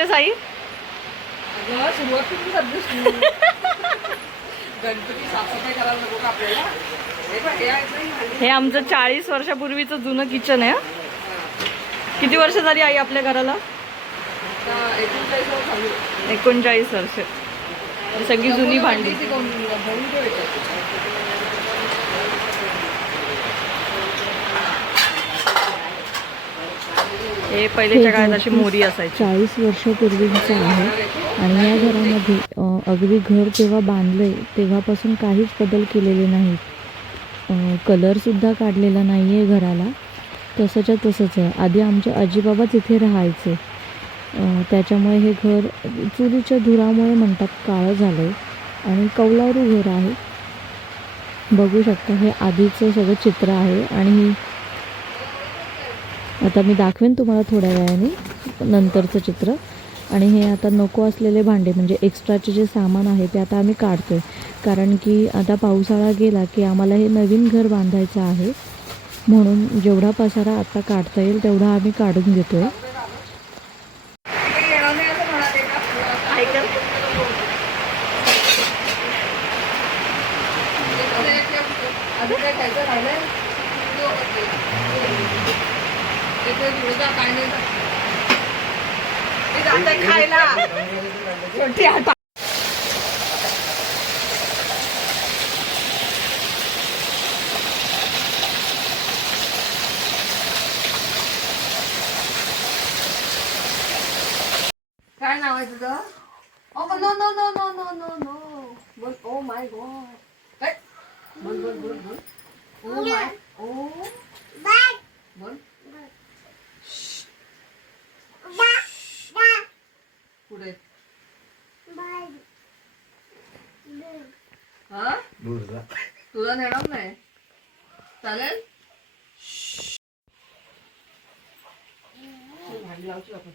का आपल्याला? हे आमचं चाळीस वर्षापूर्वीचं जुनं किचन आहे. किती वर्ष झाली आई आपल्या घराला? एकोणचाळीस वर्ष सगळी जुनी भांडी ती कोण- भरून ठेव याच्यात. हे पहिल्याच्या काळात अशी मोरी असायची. चाळीस वर्षापूर्वीचं आहे. आणि या घरामध्ये अगदी घर जेव्हा बांधलंय तेव्हापासून काहीच बदल केलेले नाहीत. कलरसुद्धा काढलेला नाही आहे घराला. तसंच्या तसंच आहे. आधी आमचे आजीबाबाच इथे राहायचे. त्याच्यामुळे हे घर चुलीच्या धुरामुळे म्हणतात काळं झालं आहे आणि कौलारू घर आहे. बघू शकता हे आधीचं सगळं चित्र आहे. आणि ही आता मी दाखवेन तुम्हाला थोड्या वेळाने नंतरचं चित्र. आणि हे आता नको असलेले भांडे म्हणजे एक्स्ट्राचे जे सामान आहे ते आता आम्ही काढतो आहे कारण की आता पावसाळा गेला की आम्हाला हे नवीन घर बांधायचं आहे. म्हणून जेवढा पसारा आता काढता येईल तेवढा आम्ही काढून घेतो आहे काही येणार नाही असं म्हणाले का? अजून काय खायचं राहिलंय इथे थोडंसं काय नाही ते जाते खायला छोटी हाता काय नाव आहे तुझं ओ no no no no no no no बोल ओ माय गॉड बोल बोल बोल बोल ओ माय ओ बोल पुढे हा तुला नेणार नाही चालेल चल, भांडी लावची आपण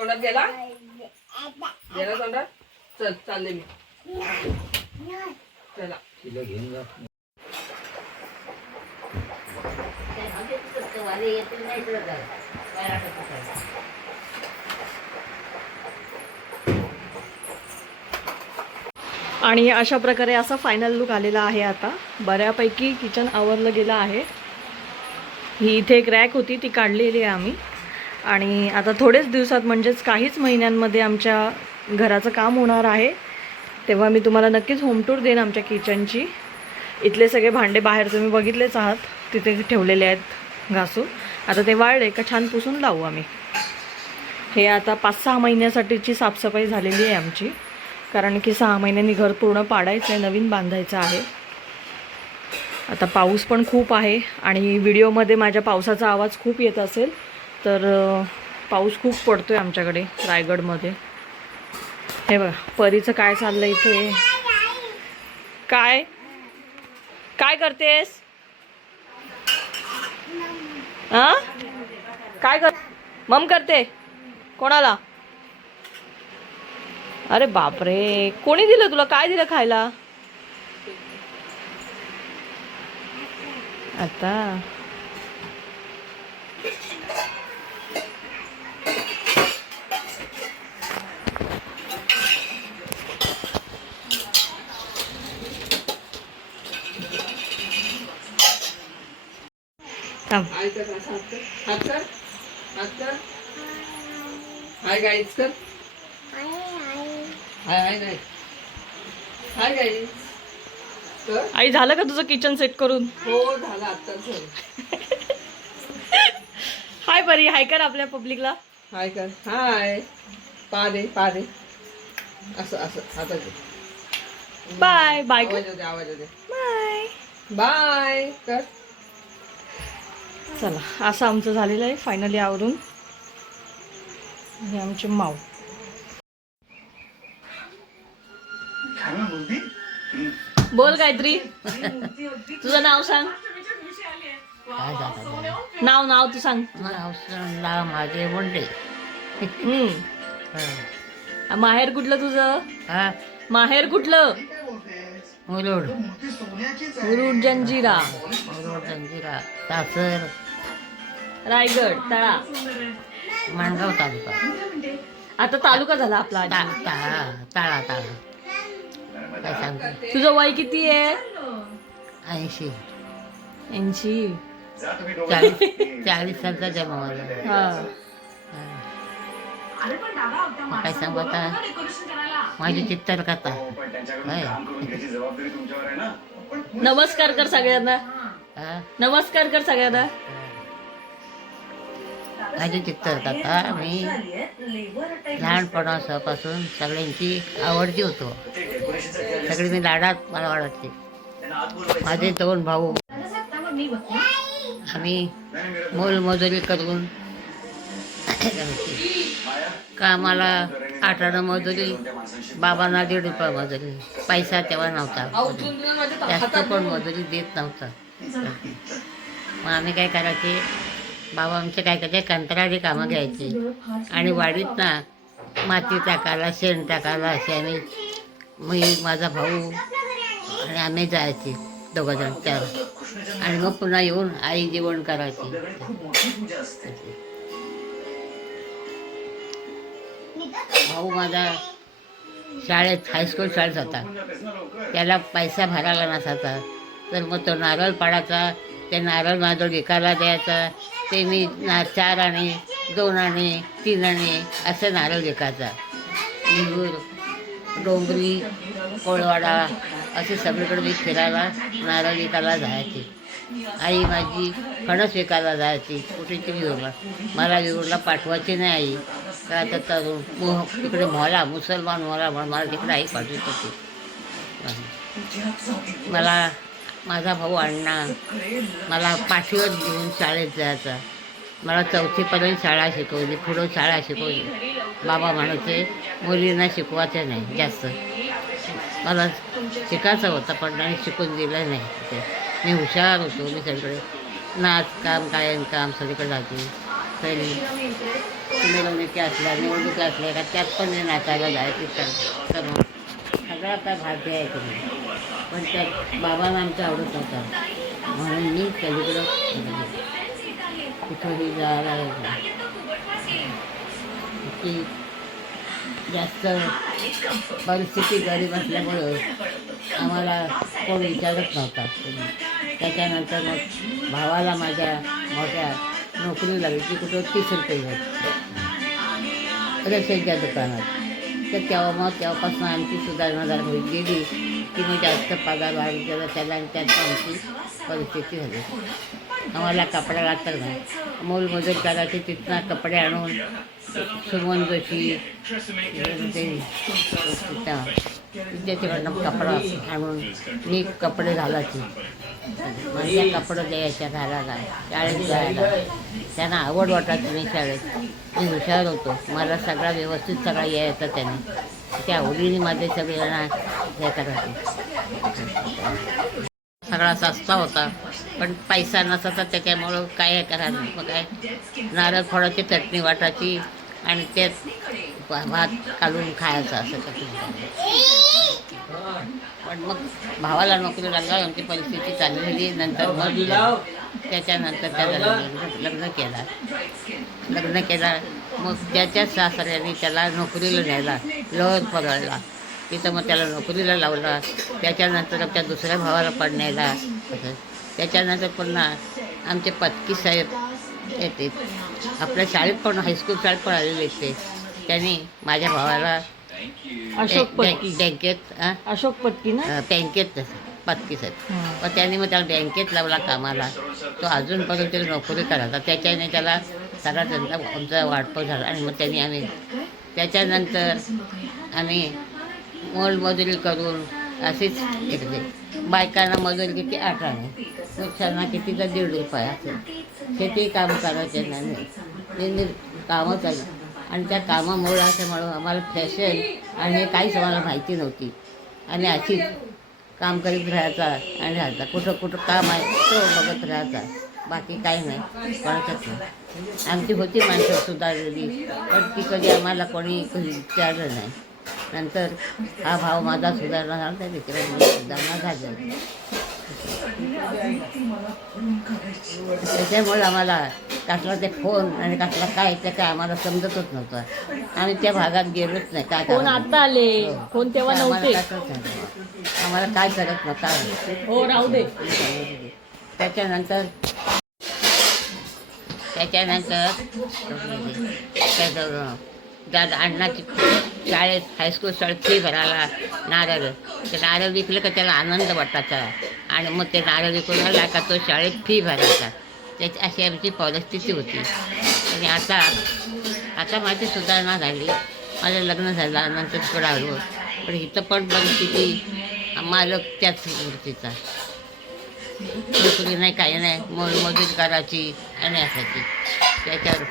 तोंडात गेला गेला तोंडात? चल चालले मी. चला. आणि अशा प्रकारे असा फायनल लुक आलेला आहे आता. बऱ्यापैकी किचन आवरलं गेलं आहे. ही इथे एक रॅक होती ती काढलेली आहे आम्ही. आणि आता थोडेच दिवसात म्हणजेच काहीच महिन्यांमध्ये आमच्या घराचं काम होणार आहे. तेव्हा मी तुम्हाला नक्कीच होम टूर देईन आमच्या किचनची इथले सगळे भांडे बाहेर तुम्ही बघितलेच आहात. तिथे ठेवलेले आहेत घासून. आता ते वाळले का छान पुसून लावू आम्ही. हे आता पाच सहा महिन्यासाठीची साफसफाई झालेली आहे आमची. कारण की सहा महिन्यांनी घर पूर्ण पाडायचं आहे नवीन बांधायचं आहे. आता पाऊस पण खूप आहे आणि व्हिडिओमध्ये माझ्या पावसाचा आवाज खूप येत असेल. तर पाऊस खूप पडतो आहे आमच्याकडे रायगडमध्ये. हे बघा परीचं काय चाललं इथे? काय? काय करतेस? हां काय कर मम करते. कोणाला? अरे बापरे कोणी दिलं तुला? काय दिलं खायला? आता. थांब. हाय गाईज कर. हाय हाय नाही हाय गाईज आई झालं का तुझं किचन सेट करून? हो झालं आत्ताच झालं. हाय परी हाय कर आपल्या पब्लिकला हाय कर. हाय. पा दे दे. असं असं. हातात दे. बाय बाय आवाज होते बाय बाय कर. चला असं आमचं झालेलं आहे फायनली आवरून. हे आमचे माव बोल गायत्री. तुझं नाव सांग. नाव नाव तू सांग. नाव माझे हम्म. माहेर कुठलं तुझं? हा. माहेर कुठलं? मुरुड. मुरुड जंजिरा. मुरुड जंजिरा. सासर. रायगड तळा. माणगाव तालुका. आता तालुका झाला आपला. ता- आजी. ताळा ताळा. ताळा काय सांगतो तुझं वय किती आहे? ऐंशी. ऐंशी. चाळीस चाळीस सालचा जन्म माझा. हा. हा. मग काय सांगू आता? माझी चित्रकथा. होय. नमस्कार कर सगळ्यांना. हा? नमस्कार कर सगळ्यांना. माझे चित्र काका मी लहानपणापासून सगळ्यांची आवडती होतो. सगळी मी लाडात मला वाढते माझे दोन भाऊ. आम्ही मोलमजुरी करून कामाला आठ मजुरी बाबांना दीड रुपये मजुरी पैसा तेव्हा नव्हता. जास्त पण मजुरी देत नव्हता. मग आम्ही काय करायचे? बाबा आमचे काय काय कंत्राटी कामं घ्यायची. आणि वाडीत ना माती टाकायला शेण टाकायला असे आम्ही मी माझा भाऊ आणि आम्ही जायचे दोघंजण चार आणि मग पुन्हा येऊन आई जेवण करायची. भाऊ माझा शाळेत हायस्कूल शाळेत होता. त्याला पैसा भरायला नसायचा. तर मग तो नारळ पाडायचा ते नारळ माझं विकायला द्यायचा. ते मी ना चार आणे दोन आणे तीन आणे असं नारळ विकायचा निगूर डोंगरी कोळवाडा असे सगळीकडे मी फिरायला नारळ विकायला जायचे. आई माझी फणस विकायला जायची कुठेतरी विहूरला मला विहूरला पाठवायची नाही आई. तर आता तरुण मोह तिकडे मला मुसलमान मला मला तिकडे आई पाठवत होती. मला माझा भाऊ अण्णा. मला पाठीवर घेऊन शाळेत जायचा. मला चौथीपर्यंत शाळा शिकवली. पुढं शाळा शिकवली. बाबा म्हणायचे मुलींना शिकवायचं नाही जास्त. मला शिकायचं होतं पण नाही शिकून दिलं नाही. ते मी हुशार होतो मी सगळीकडे नाच काम गायन काम सगळीकडे जाते. तरी मिरवणुकी असल्या निवडणुकी असल्या का त्यात पण मी नाचायला जायचं तर तर भाग्य सगळा काय पण त्यात बाबांना आमचं आवडत होता म्हणून मी त्याच्याकडं कुठंही जायला की जास्त परिस्थिती गरीब असल्यामुळं आम्हाला कोण विचारत नव्हता. त्याच्यानंतर मग भावाला माझ्या मोठ्या नोकरी लागली. की कुठं तीस रुपये घेत. रेशनच्या दुकानात. तर तेव्हा मग तेव्हापासून आमची सुधारणा झाली. होईल गेली. की मग जास्त पगार वाढली त्याला त्याला आणि परिस्थिती झाली. आम्हाला कपडा लागतात नाही मोलमजूर करायची तिथनं कपडे आणून सुमन जोशी ते कपडा आणून मी कपडे घालायचे. माझ्या कपडे द्यायच्या घालायला शाळेत जायला. त्यांना आवड वाटायची मी शाळेत. मी हुशार होतो. मला सगळा व्यवस्थित सगळा यायचा त्याने. त्या आवडीने माझे सगळेजण हे करायचे. सगळा सस्ता होता. पण पैसा नसायचा त्याच्यामुळं काय करायचं मग काय? नारळ फळाची चटणी वाटायची आणि तेच भात घालून खायचं असं कसं पण मग भावाला नोकरी लागला आमची परिस्थिती चालू झाली. नंतर मग त्याच्यानंतर त्याला लग्न लग्न केला. लग्न केला. मग त्याच्याच सासऱ्याने त्याला नोकरीला न्यायला लहर पडवला तिथं मग त्याला नोकरीला लावला. त्याच्यानंतर आमच्या दुसऱ्या भावाला पण असं त्याच्यानंतर पुन्हा आमचे पत्की साहेब येते. आपल्या शाळेत पण हायस्कूल शाळेत पण आलेले ते. त्यांनी माझ्या भावाला अशोक बँकेत अशोक पत्की ना? बँकेत पत्की साहेब. मग त्याने मग त्याला बँकेत लावला कामाला. तो अजूनपर्यंत त्याला नोकरी करायचा. त्याच्याने त्याला सगळा त्यांचा आमचा वाटप झाला. आणि मग त्यांनी आम्ही त्याच्यानंतर आम्ही मोलमजुरी करून असेच इकडे बायकांना मजुरी किती आठ आणे पुरुषांना किती तर दीड रुपये असेल? शेती काम करायचे नाही ते कामं चालू. आणि त्या कामामुळं असल्यामुळं आम्हाला फॅशन आणि हे काहीच आम्हाला माहिती नव्हती. आणि अशीच काम करीत राहायचा आणि राहायचा. कुठं कुठं काम आहे तो बघत राहायचा. बाकी काही नाही. कळतच नाही. आमची होती माणसं सुधारलेली. पण ती कधी आम्हाला कोणी कधी विचारलं नाही. नंतर हा भाव माझा सुधारणा झाला त्या तिकडे मी सुधारणा झाली. त्याच्यामुळे आम्हाला कसला ते फोन आणि कसला काय ते काय आम्हाला समजतच नव्हतं. आम्ही त्या भागात गेलोच नाही. काय फोन. आता आले. हो. फोन तेव्हा नव्हते. आम्हाला काय करत नव्हता? हो राहू दे. त्याच्यानंतर त्याच्यानंतर त्याचं दादा अण्णाची शाळेत हायस्कूल शाळेत फी भरायला नारळ. ते नारळ विकलं का त्याला आनंद वाटायचा आणि मग ते नारळ विकून आला का तो शाळेत फी भरायचा. त्याची अशी आमची परिस्थिती होती. आणि आता आता माझी सुधारणा झाली. माझं लग्न झालं नंतर थोडा पण इथं पण परिस्थिती मालक त्याच वृत्तीचा नोकरी नाही काही नाही. मोलमजूर करायची आणि असायची. त्याच्यावर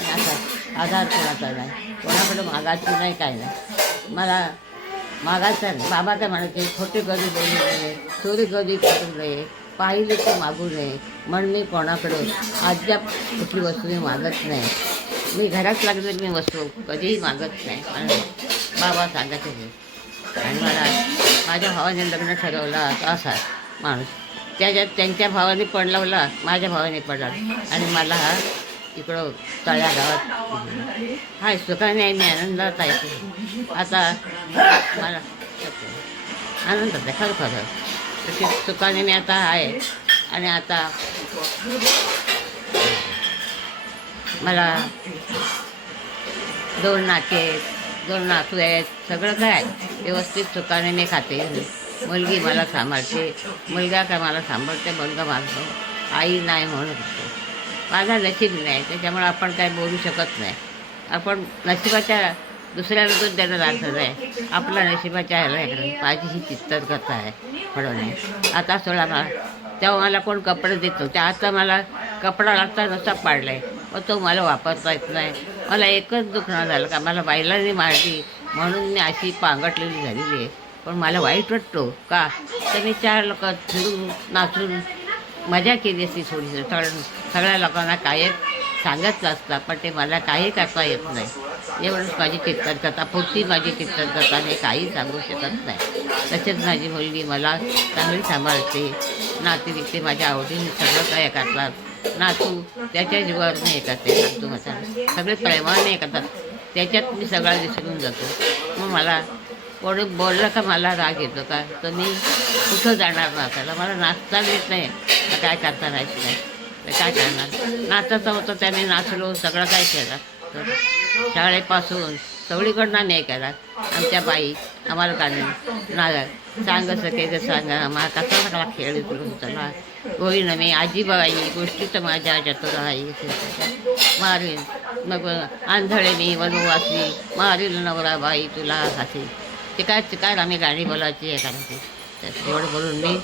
असा आधार कोणाचा नाही. कोणाकडे मागायची नाही काय नाही. मला मागायचं नाही. बाबा काय म्हणायचे खोटे कधी बोलू नये? चोरी कधी करू नये? पाहिली तर मागू नये. म्हणून मी कोणाकडे अद्याप कुठली वस्तू मी मागत नाही. मी घरात लागले मी वस्तू कधीही मागत नाही. आणि बाबा सांगायचे ते. आणि मला माझ्या भावाने लग्न ठरवलं असा माणूस. त्याच्यात त्यांच्या भावाने पण लावला माझ्या भावाने पडला आणि मला हा इकडं तळ्या गावात हाय सुखाने नाही मी आनंदात आहे आता मला आनंदात आहे खरं खरं तशी सुखाने मी आता आहे आणि आता मला दोन नाके दोन नातू आहेत सगळं काय आहे. व्यवस्थित सुखाने मी खाते. मुलगी मला सांभाळते. मुलगा का मला सांभाळते मुलगा माझं. आई नाही म्हणत माझा नशीब नाही त्याच्यामुळे आपण काय बोलू शकत नाही. आपण नशिबाच्या दुसऱ्याला दोष द्यायला लागत आहे आपल्या नशिबाच्या ह्याला माझी ही चित्तर कथा आहे म्हणून आता सोडा मला. तेव्हा मला कोण कपडे देत नव्हते. आता मला कपडा लागता नसा पाडला आहे मग तो मला वापरता येत नाही. मला एकच दुखणं झालं का? मला बायलाने मारली. म्हणून मी अशी पांगटलेली झालेली आहे. पण मला वाईट वाटतो का? तर मी चार लोक फिरून नाचून मजा केली असती थोडीशी. कारण सगळ्या लोकांना काय सांगितलं असतं पण ते मला काही करता येत नाही. एवढंच माझी कीर्तन करता पुरती माझी कीर्तन करता मी काही सांगू शकत नाही. तसेच माझी मुलगी मला चांगली सांभाळते नाती माझ्या आवडीने सगळं काय करतात. नातू त्याच्या जीवावर नाही करते नातू माझा. सगळे प्रेमाने करतात. त्याच्यात मी सगळा विसरून जातो. मग मला कोणी बोललं का मला राग येतो का? तर मी कुठं जाणार नाचायला मला नाचता येत नाही. तर काय करता नाही. काय करणार? नाचायचं होतं त्याने नाचलो सगळं काय केलं. तर शाळेपासून सगळीकडनं आम्ही हे केला. आमच्या बाई आम्हाला गाणं ना सांग सके तर सांगा. आम्हाला कसा सगळा खेळ करून चला होईन मी आजीबाई तर माझ्या चतुर आई मारील मग आंधळे मी वनवासी मारील नवरा बाई तुला हासी ते काय काय आम्ही गाणी बोलायची हे करायची तर बोलून मी